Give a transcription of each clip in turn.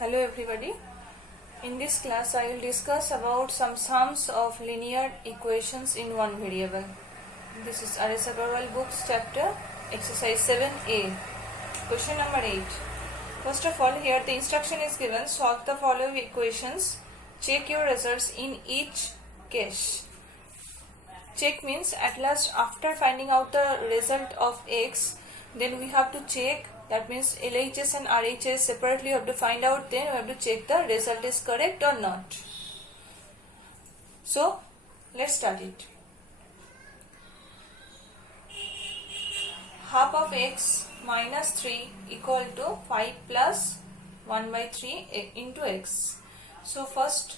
Hello everybody. In this class I will discuss about some sums of linear equations in one variable. This is R.S. Agarwal books chapter exercise 7a. Question number 8. First of all, here the instruction is given: solve the following equations. Check your results in each case. Check means at last after finding out the result of x, then we have to check. That means LHS and RHS separately have to find out, then we have to check the result is correct or not. So let's start it. Half of x minus 3 equal to 5 plus 1 by 3 into x. So first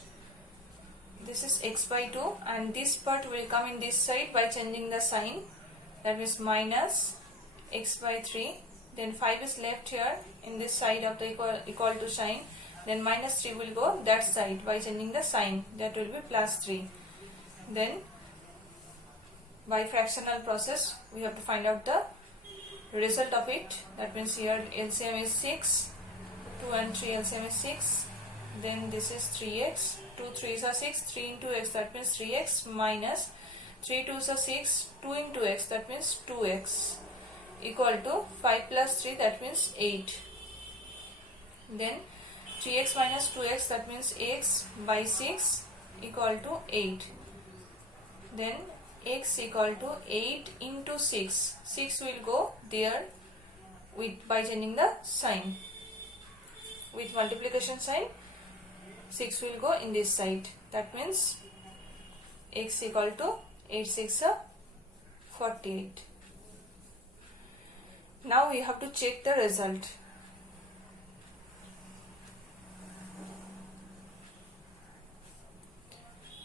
this is x by 2 and this part will come in this side by changing the sign. That means minus x by 3. Then 5 is left here in this side of the equal to sign. Then minus 3 will go that side by changing the sign. That will be plus 3. Then by fractional process we have to find out the result of it. That means here LCM is 6. 2 and 3 LCM is 6. Then this is 3x. 2 3s are 6. 3 into x, that means 3x, minus 3 2s are 6. 2 into x, that means 2x, equal to 5 plus 3, that means 8. Then 3x minus 2x, that means x by 6 equal to 8. Then x equal to 8 into 6. 6 will go there by changing the sign. With multiplication sign, 6 will go in this side. That means x equal to 8 6 48. Now we have to check the result.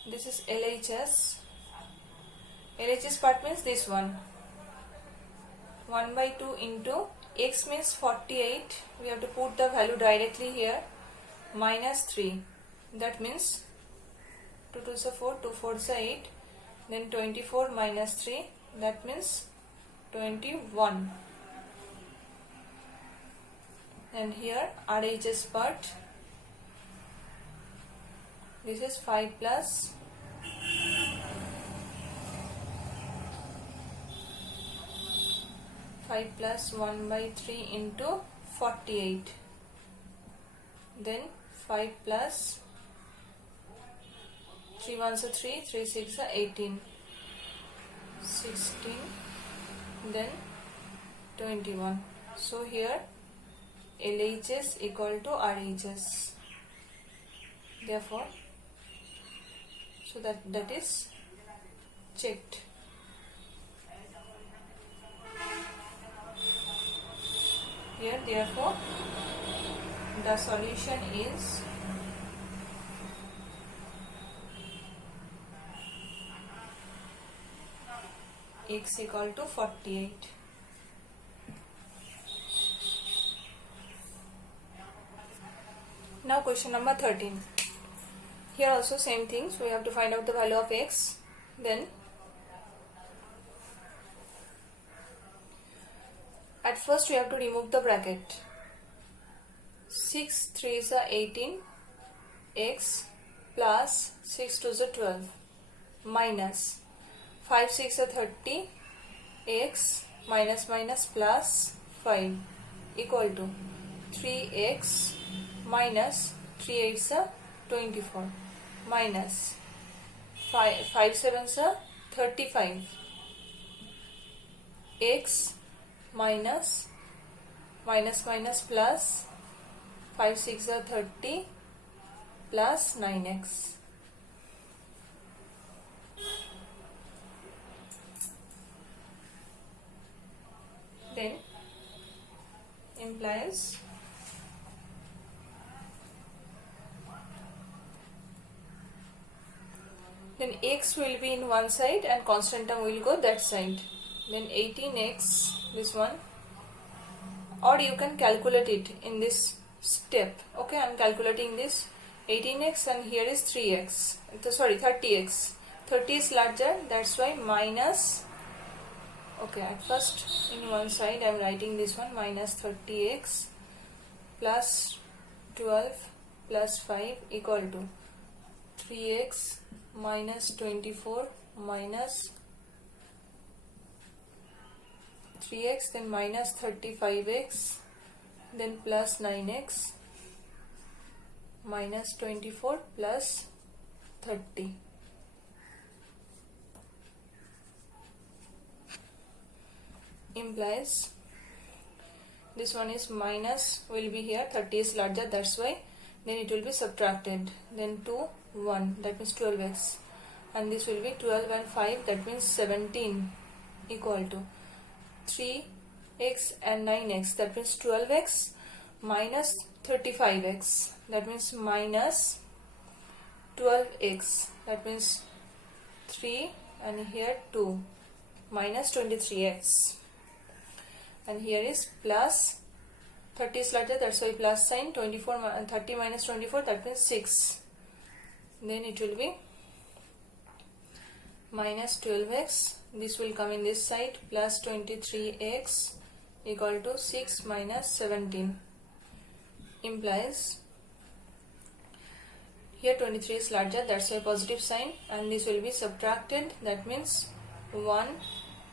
This is LHS. LHS part means this one. 1 by 2 into x means 48. We have to put the value directly here. Minus 3. That means 2 2s are 4, 2 4s are 8. Then 24 minus 3. That means 21. And here RHS part, this is 5 plus 5 plus 1 by 3 into 48. Then 5 plus 3 1s are 3, 3 6 are 18, 16, then 21. So here LHS equal to RHS. Therefore, so that is checked. Here, therefore, the solution is x equal to 48. Now question number 13. Here also same thing. So we have to find out the value of x. Then at first we have to remove the bracket. 6 3s are 18 x plus 6 2s are 12 minus 5 6 are 30 x minus minus plus 5 equal to 3x minus 3 8s are 24 minus 5 7s are 35 x minus minus minus plus 5 6 are 30 plus 9x. Then implies then x will be in one side and constant term will go that side. Then 18x, this one, or you can calculate it in this step. Okay, I am calculating this 18x and here is 3x. Sorry, 30x. 30 is larger, that's why minus. Okay, at first in one side I am writing this one minus 30x plus 12 plus 5 equal to 3x minus 24 minus 3x, then minus 35x, then plus 9x, minus 24 plus 30. Implies this one is minus will be here, 30 is larger, that's why, then it will be subtracted, then 2 1, that means 12x, and this will be 12 and 5, that means 17 equal to 3x and 9x, that means 12x minus 35x, that means minus 12x, that means 3 and here 2, minus 23x, and here is plus 30 is larger, that's why plus sign, 24 30 minus 24, that means 6, then it will be minus 12x, this will come in this side, plus 23x equal to 6 minus 17, implies here 23 is larger, that's why positive sign, and this will be subtracted, that means 1,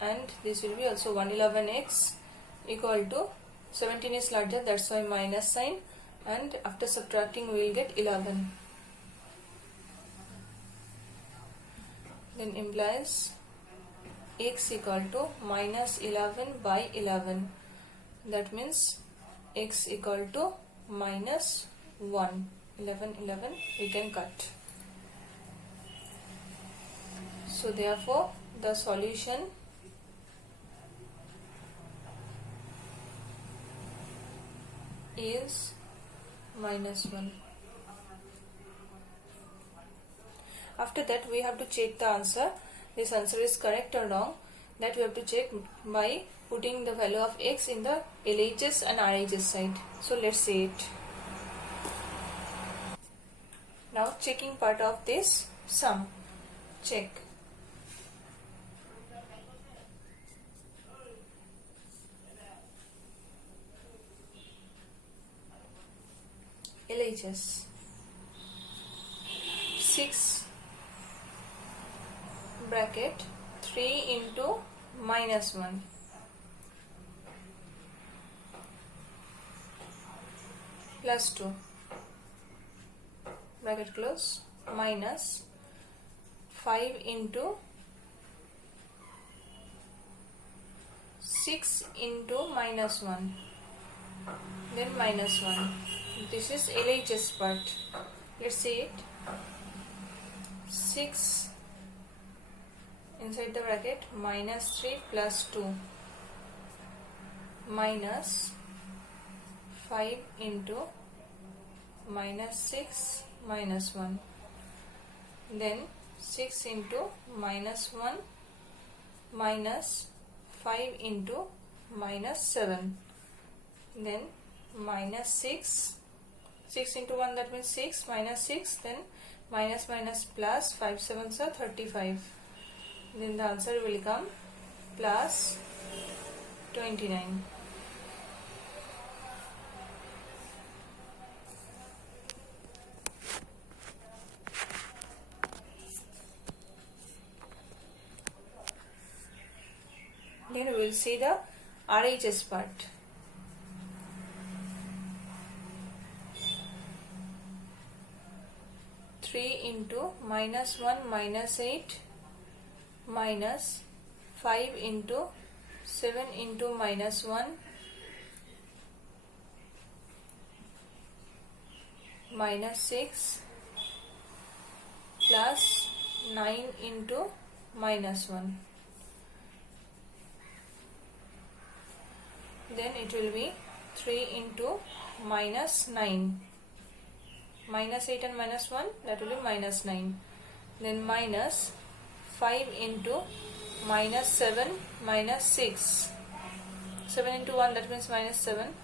and this will be also 111x equal to 17 is larger, that's why minus sign, and after subtracting we will get 11. Then implies x equal to minus 11 by 11, that means x equal to minus 1. 11 we can cut. So therefore the solution is minus 1. After that we have to check the answer, this answer is correct or wrong, that we have to check by putting the value of x in the LHS and RHS side. So let's see it. Now checking part of this sum. Check. LHS 6 bracket 3 into minus 1 plus 2 bracket close minus 5 into 6 into minus 1, then minus 1. This is LHS part. Let's see it. 6 inside the bracket minus 3 plus 2 minus 5 into minus 6 minus 1, then 6 into minus 1 minus 5 into minus 7, then minus 6 into 1, that means 6 minus 6, then minus minus plus 5 7s are 35, then the answer will come plus 29. Then we will see the RHS part. Into minus 1 minus 8 minus 5 into 7 into minus 1 minus 6 plus 9 into minus 1, then it will be 3 into minus 9, minus 8 and minus 1, that will be minus 9, then minus 5 into minus 7 minus 6, 7 into 1, that means minus 7,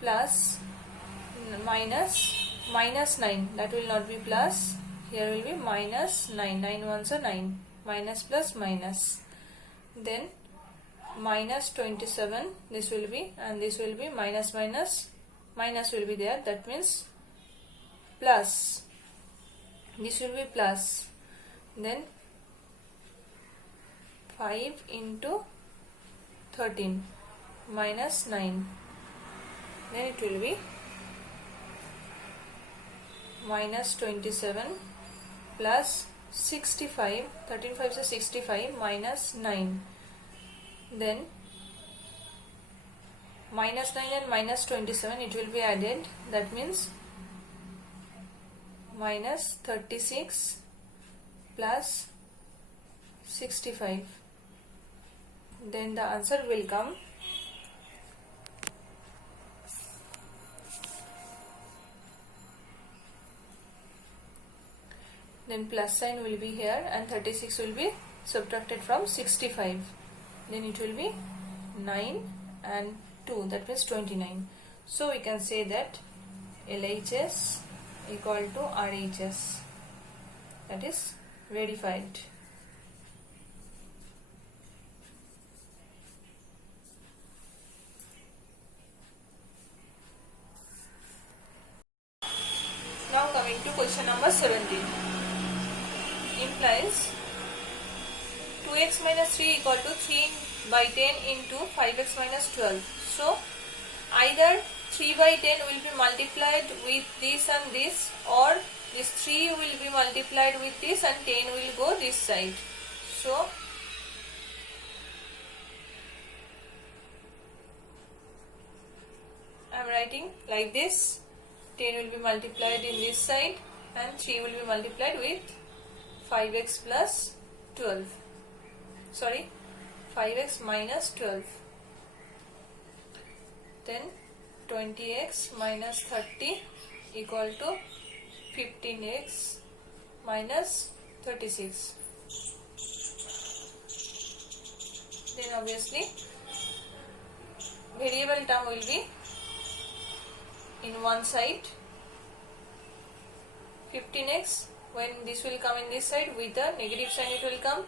plus minus 9, that will not be plus, here will be minus 9, 9 ones are 9, minus plus minus, then minus 27, this will be, and this will be minus minus minus will be there, that means plus, this will be plus, then 5 into 13 minus 9, then it will be minus 27 plus 65, 13 5 is 65 minus 9, then minus 9 and minus 27 it will be added, that means minus 36 plus 65, then the answer will come then plus sign will be here and 36 will be subtracted from 65, then it will be 9 and 2, that means 29. So we can say that LHS equal to RHS, that is verified. Now coming to question number 17. Implies 2x minus 3 equal to 3 by 10 into 5x minus 12. So either 3 by 10 will be multiplied with this and this, or this 3 will be multiplied with this and 10 will go this side. So I am writing like this, 10 will be multiplied in this side and 3 will be multiplied with 5x plus 12, sorry 5x minus 12, then 20x minus 30 equal to 15x minus 36, then obviously variable term will be in one side, 15x, when this will come in this side with the negative sign it will come,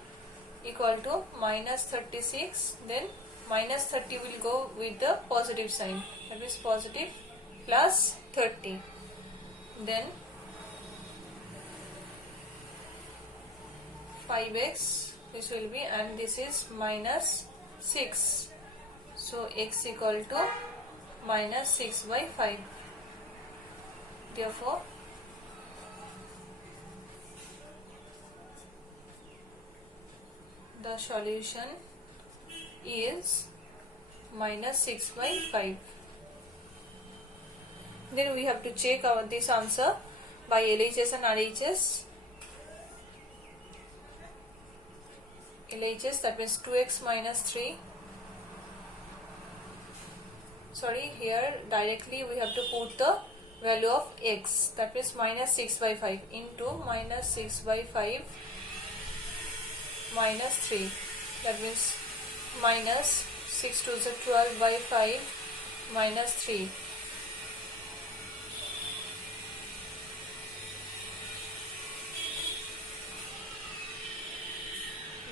equal to minus 36, then minus 30 will go with the positive sign, that is positive, plus 30, then 5x this will be, and this is minus 6, so x equal to minus 6 by 5. Therefore the solution is minus 6 by 5. Then we have to check this answer by LHS and RHS. LHS, that means 2x minus 3. Sorry, here directly we have to put the value of x, that means minus 6 by 5 into minus 6 by 5 minus 3, that means minus 6 to the 12 by 5 minus 3,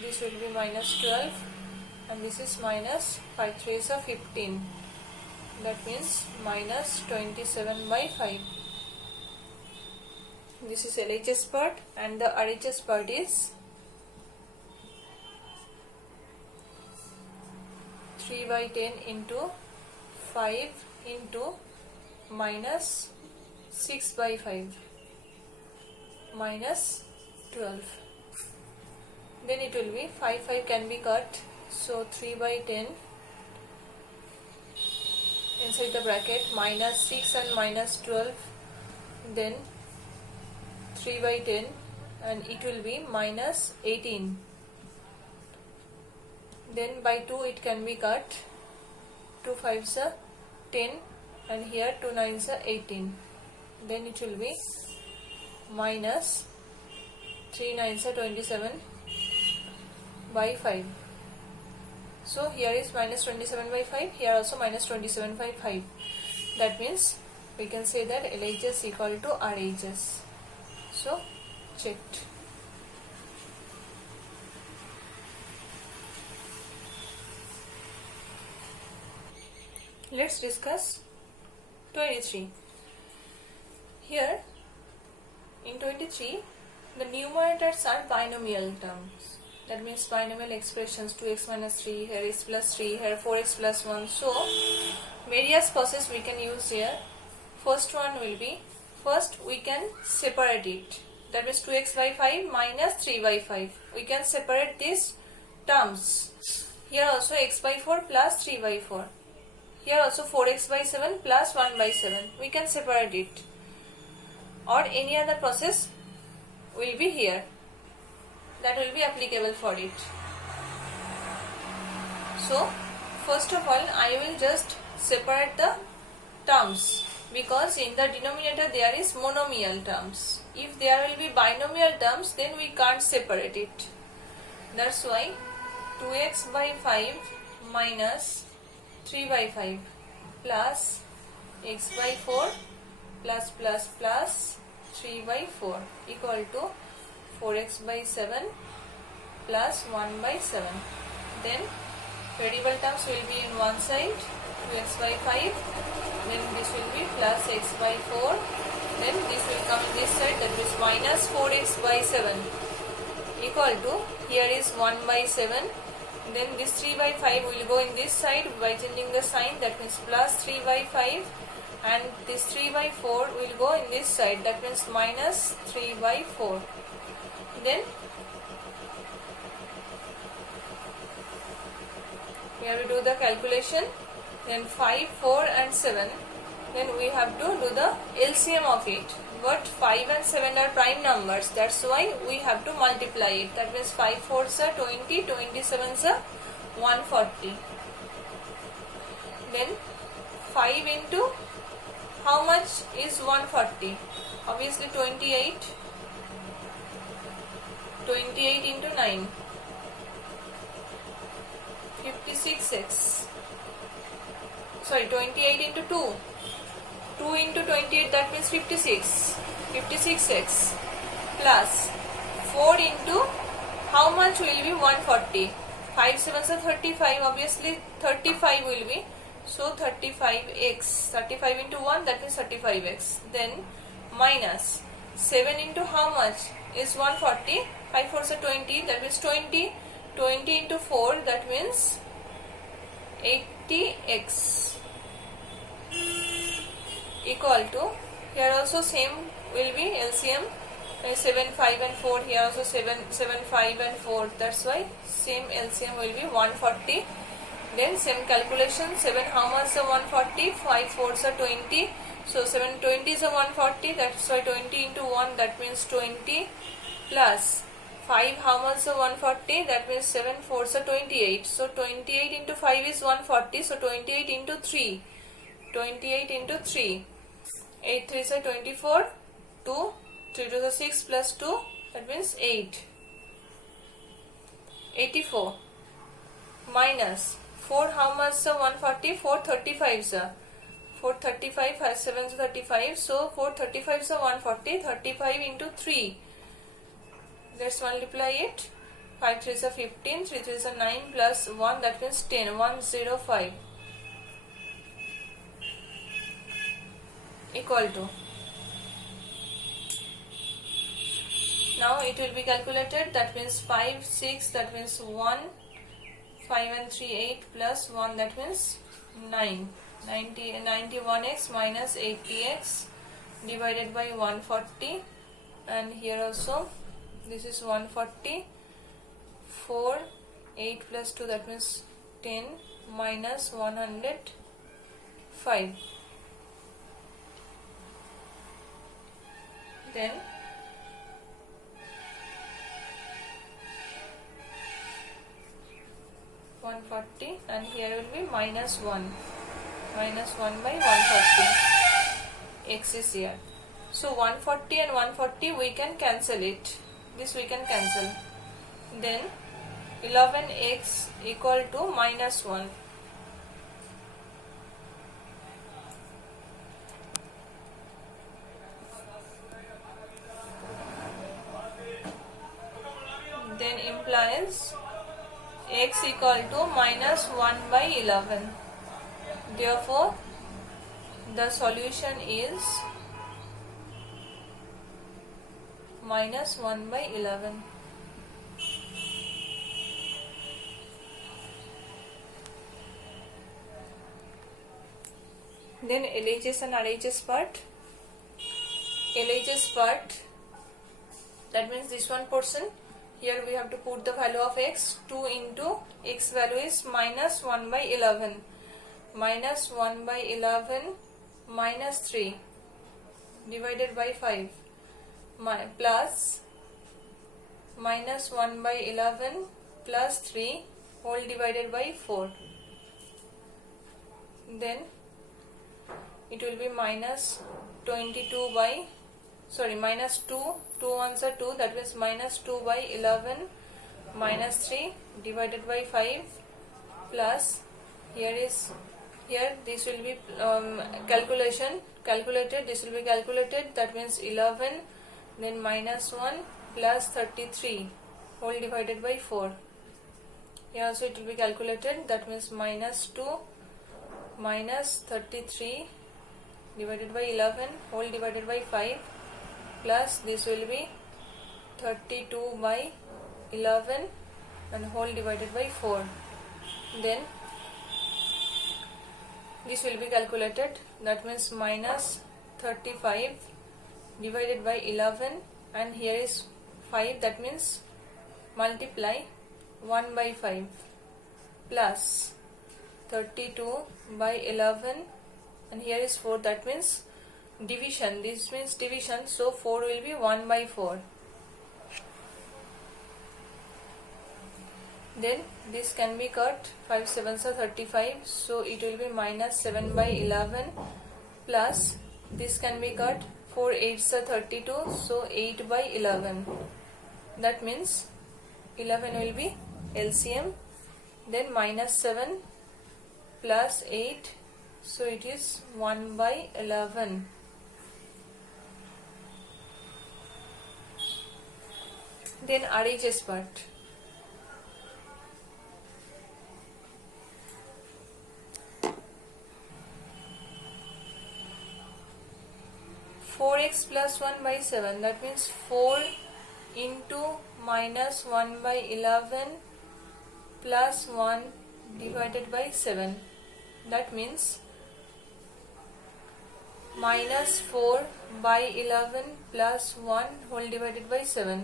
this will be minus 12 and this is minus 5 3 is a 15, that means minus 27 by 5. This is LHS part, and the RHS part is 3 by 10 into 5 into minus 6 by 5 minus 12. Then it will be 5 can be cut, so 3 by 10 inside the bracket, minus 6 and minus 12, then 3 by 10 and it will be minus 18. Then by 2 it can be cut, 2 5s are 10 and here 2 9s are 18. Then it will be minus 3 9s are 27 by 5. So here is minus 27 by 5, here also minus 27 by 5. That means we can say that LHS equal to RHS. So checked. Let's discuss 23. Here in 23 the numerators are binomial terms. That means binomial expressions. 2x minus 3, here is plus 3, here 4x plus 1. So various process we can use here. First one will be, first we can separate it. That means 2x by 5 minus 3 by 5. We can separate these terms. Here also x by 4 plus 3 by 4. Here also 4x by 7 plus 1 by 7. We can separate it. Or any other process will be here. That will be applicable for it. So first of all I will just separate the terms, because in the denominator there is monomial terms. If there will be binomial terms, then we can't separate it. That's why 2x by 5 minus 3 by 5 plus x by 4 plus 3 by 4 equal to 4x by 7 plus 1 by 7. Then variable terms will be in one side, 2x by 5, then this will be plus x by 4, then this will come in this side, that is minus 4x by 7 equal to, here is 1 by 7, then this 3 by 5 will go in this side by changing the sign, that means plus 3 by 5, and this 3 by 4 will go in this side, that means minus 3 by 4. Then we have to do the calculation. Then 5, 4 and 7. Then we have to do the LCM of it. But 5 and 7 are prime numbers. That's why we have to multiply it. That means 5 4s are 20, 27s are 140. Then 5 into how much is 140? Obviously 28. 28 into 9. 56x. Sorry, 28 into 2. 2 into 28, that means 56. 56x plus 4 into how much will be 140? 5 7s are 35. Obviously 35 will be. So 35x. 35 into 1, that means 35x. Then minus 7 into how much is 140? 5 4s are 20, that means 20. 20 into 4, that means 80x equal to, here also same will be LCM, 7 5 and 4, here also 7 5 and 4, that's why same LCM will be 140. Then same calculation, 7 how much is 140? 5 4s are 20, so 7 20 is 140, that's why 20 into 1, that means 20, plus 5 how much is 140? That means 7 4s are 28. So 28 into 5 is 140. So 28 into 3. 28 into 3. 8 3s are 24. 2. 3 2s are 6 plus 2. That means 8. 84. Minus 4 how much is 140? 4 35s are. 4 35 5 7 is 35. So 4 35s are 140. 35 into 3. Let's multiply it. 5 3s are 15, 3 3s are 9 plus 1, that means 10. 105 equal to. Now it will be calculated. That means 5 6, that means 1. 5 and 3 8 plus 1, that means 9. 91x minus 80x divided by 140, and here also this is 140. 4 8 plus 2, that means 10 minus 105. Then 140, and here will be minus 1. Minus 1 by 140. X is here. So 140 and 140 we can cancel it. This we can cancel. Then 11x equal to minus 1. Then implies x equal to minus 1 by 11. Therefore the solution is minus 1 by 11. Then LHS and RHS part. LHS part, that means this one portion. Here we have to put the value of x. 2 into x value is minus 1 by 11. Minus 1 by 11 minus 3 divided by 5 plus minus 1 by 11 plus 3 whole divided by 4. Then it will be minus 22 by minus 2, 2 ones are 2, that means minus 2 by 11 minus 3 divided by 5 plus here this will be calculated, this will be calculated, that means 11, then minus 1 plus 33 whole divided by 4. Here also it will be calculated, that means minus 2 minus 33 divided by 11 whole divided by 5 plus this will be 32 by 11 and whole divided by 4. Then this will be calculated, that means minus 35 divided by 11 and here is 5, that means multiply 1 by 5 plus 32 by 11 and here is 4, that means division, this means division, so 4 will be 1 by 4. Then this can be cut, 5 7s are 35, so it will be minus 7 by 11 plus this can be cut, 4 8s are 32, so 8 by 11, that means 11 will be LCM. Then minus 7 plus 8, so it is 1 by 11. Then RHS part. (4x plus 1 by 7), that means 4 into minus 1 by 11 plus 1 divided by 7, that means minus 4 by 11 plus 1 whole divided by 7,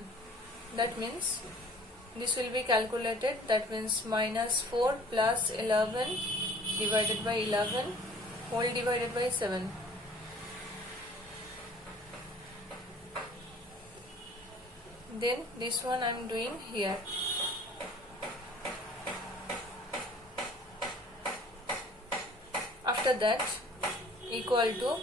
that means this will be calculated, that means minus 4 plus 11 divided by 11 whole divided by 7. Then this one I am doing here. After that, equal to,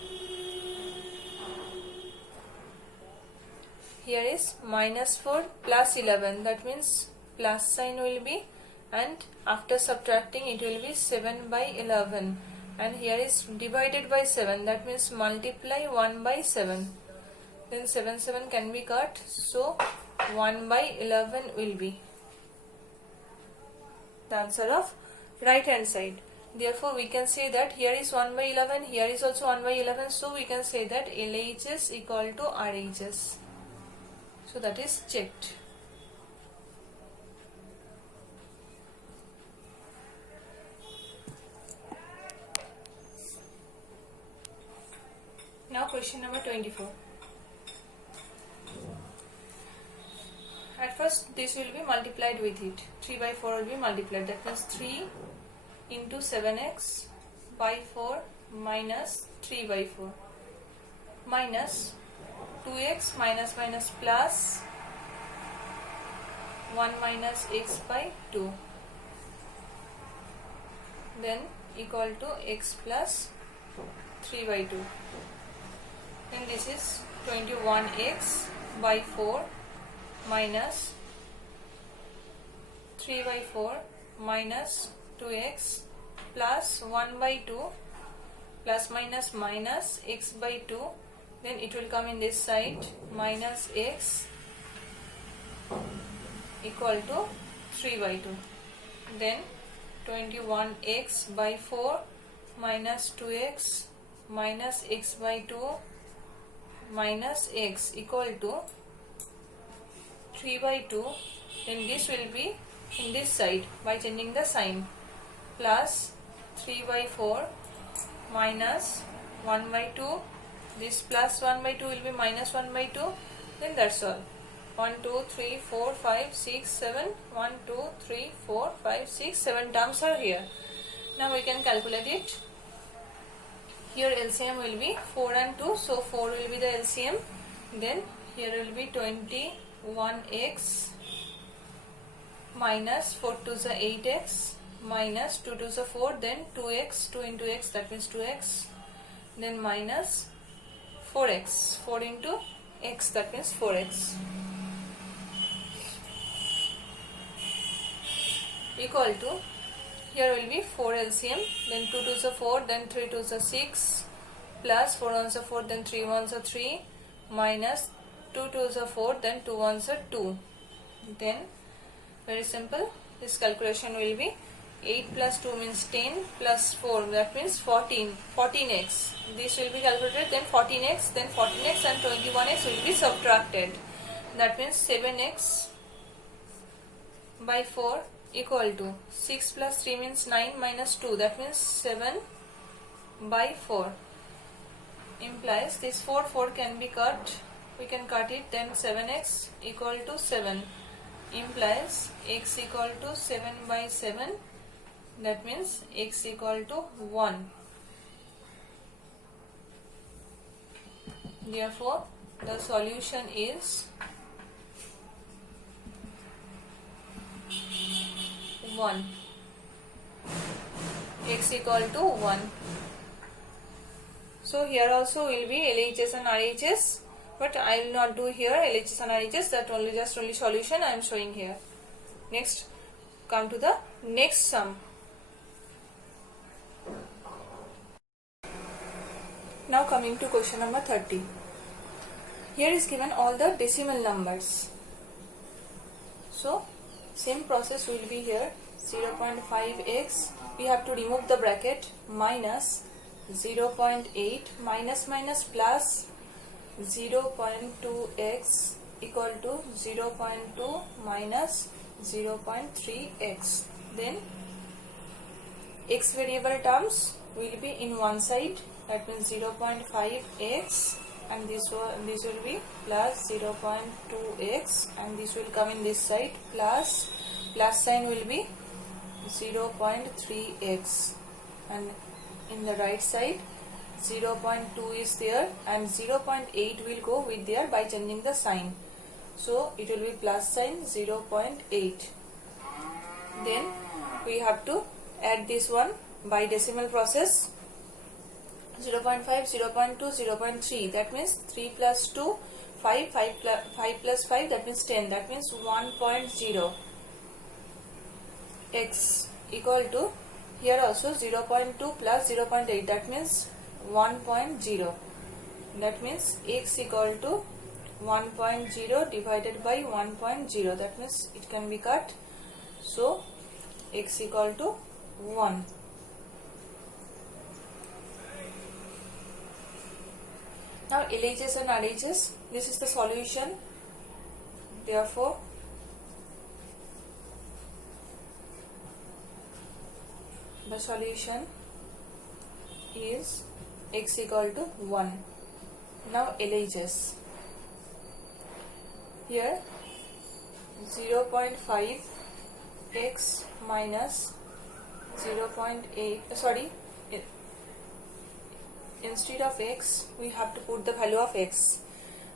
here is minus 4 plus 11, that means plus sign will be, and after subtracting it will be 7 by 11, and here is divided by 7, that means multiply 1 by 7. Then 7 7 can be cut, so 1 by 11 will be the answer of right hand side. Therefore we can say that here is 1 by 11, here is also 1 by 11, so we can say that LHS equal to RHS. So that is checked. Now question number 24. At first this will be multiplied with it. 3 by 4 will be multiplied. That means 3 into 7x by 4 minus 3 by 4 minus 2x minus minus plus 1 minus x by 2. Then equal to x plus 3 by 2. Then this is 21x by 4 minus 3 by 4 minus 2x plus 1 by 2 plus minus minus x by 2, then it will come in this side minus x equal to 3 by 2. Then 21x by 4 minus 2x minus x by 2 minus x equal to 3 by 2, then this will be in this side by changing the sign, plus 3 by 4 minus 1 by 2, this plus 1 by 2 will be minus 1 by 2, then that's all. 1 2 3 4 5 6 7, 1 2 3 4 5 6 7 terms are here. Now we can calculate it. Here LCM will be 4 and 2, so 4 will be the LCM, then here will be 21x minus 4 to the 8x minus 2 to the 4, then 2x, 2 into x, that means 2x, then minus 4x, 4 into x, that means 4x, equal to, here will be 4 LCM, then 2 to the 4, then 3 to the 6, plus 4 ones are 4, then 3 ones are 3, minus 2 to the 4, then 2 ones are 2. Then very simple, this calculation will be 8 plus 2 means 10 plus 4, that means 14x. This will be calculated, then 14x, then 14x and 21x will be subtracted. That means 7x by 4 equal to 6 plus 3 means 9 minus 2, that means 7 by 4, implies this 4 can be cut, we can cut it, then 7x equal to 7, implies x equal to 7 by 7, that means x equal to 1. Therefore the solution is 1, x equal to 1. So here also will be LHS and RHS, but I will not do here LHS and RHS, that only solution I am showing here. Next, come to the next sum. Now coming to question number 30. Here is given all the decimal numbers. So same process will be here. 0.5x, we have to remove the bracket, minus 0.8 minus plus 0.2x equal to 0.2 minus 0.3x. Then x variable terms will be in one side, that means 0.5x, and this will be plus 0.2x, and this will come in this side, plus sign will be 0.3x, and in the right side 0.2 is there and 0.8 will go with there by changing the sign, so it will be plus sign 0.8. Then we have to add this one by decimal process, 0.5, 0.2, 0.3, that means 3 plus 2, 5 plus 5, that means 10, that means 1.0. x equal to, here also 0.2 plus 0.8, that means 1.0, that means x equal to 1.0 divided by 1.0, that means it can be cut, so x equal to 1. Now LHS and RHS, this is the solution, therefore the solution is x equal to 1. Now LHS, here 0.5 x minus 0.8, instead of x we have to put the value of x,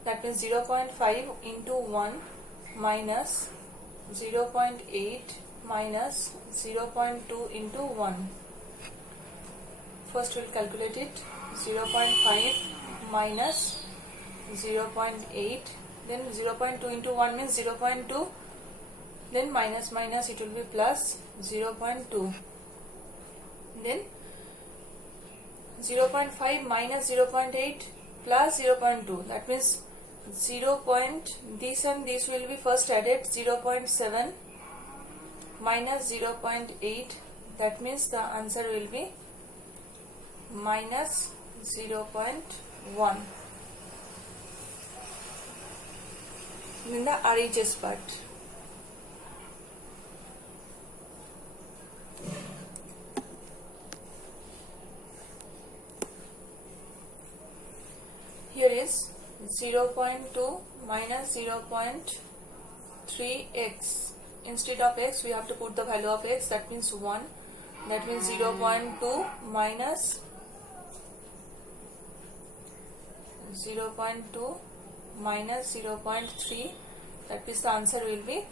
that means 0.5 into 1 minus 0.8 minus 0.2 into 1. First we will calculate it, 0.5 minus 0.8, then 0.2 into 1 means 0.2, then minus it will be plus 0.2, then 0.5 minus 0.8 plus 0.2, that means 0. This and this will be first added, 0.7 minus 0.8, that means the answer will be minus 0.1. Then the RHS part. Here is 0.2 minus 0.3x. Instead of x, we have to put the value of x, that means 1. That means 0.2 minus 0.2 minus 0.3. That means the answer will be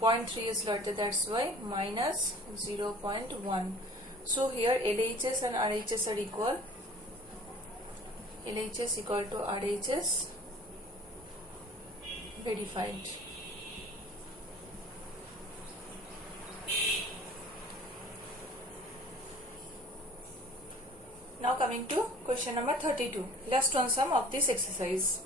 0.3 is larger, that's why minus 0.1. So here LHS and RHS are equal. LHS equal to RHS, verified. Now coming to question number 32, last one sum of this exercise.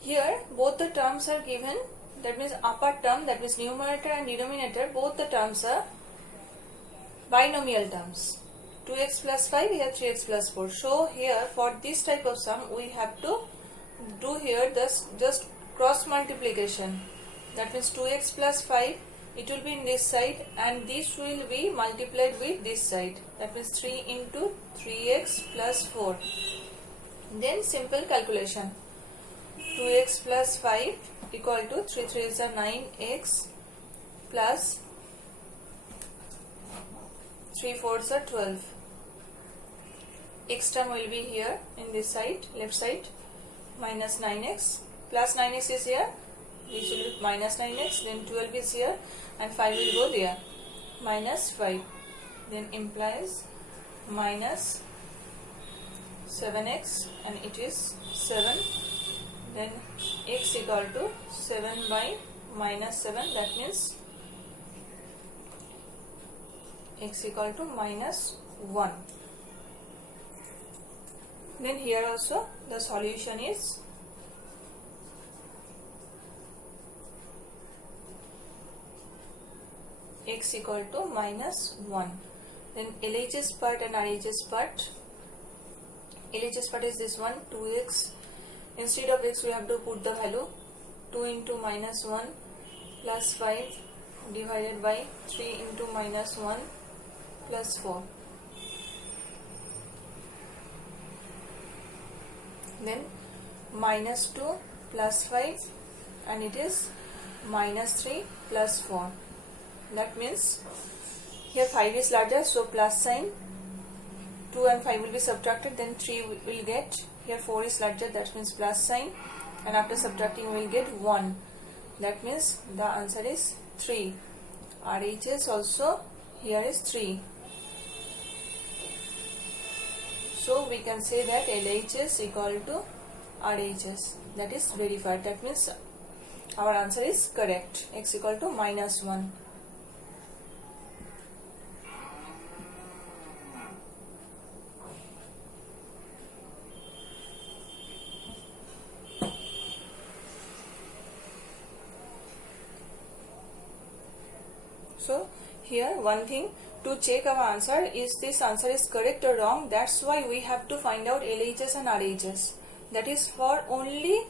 Here both the terms are given, that means upper term, that means numerator and denominator, both the terms are binomial terms. 2x plus 5, here 3x plus 4. So here for this type of sum we have to do here just cross multiplication. That means 2x plus 5, it will be in this side and this will be multiplied with this side. That means 3 into 3x plus 4. Then simple calculation. 2x plus 5 equal to 3 3 is a 9x plus 3 4 is a 12. X term will be here in this side, left side, minus 9x, plus 9x is here, which will be minus 9x, then 12 is here and 5 will go there, minus 5, then implies minus 7x and it is 7, then x equal to 7 by minus 7, that means x equal to minus 1. Then here also the solution is x equal to minus 1. Then LHS part and RHS part. LHS part is this one, 2x. Instead of x we have to put the value 2 into minus 1 plus 5 divided by 3 into minus 1 plus 4. Then minus 2 plus 5 and it is minus 3 plus 4. That means here 5 is larger, so plus sign, 2 and 5 will be subtracted, then 3 will get, here 4 is larger, that means plus sign, and after subtracting we will get 1. That means the answer is 3. RHS also here is 3. So we can say that LHS equal to RHS, that is verified. That means our answer is correct. X equal to minus 1. So here one thing, to check our answer, is this answer is correct or wrong, that's why we have to find out LHS and RHS. That is for only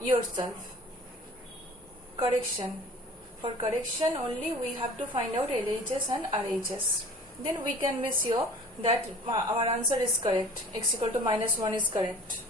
yourself. Correction. For correction only we have to find out LHS and RHS. Then we can be sure that our answer is correct. X equal to minus 1 is correct.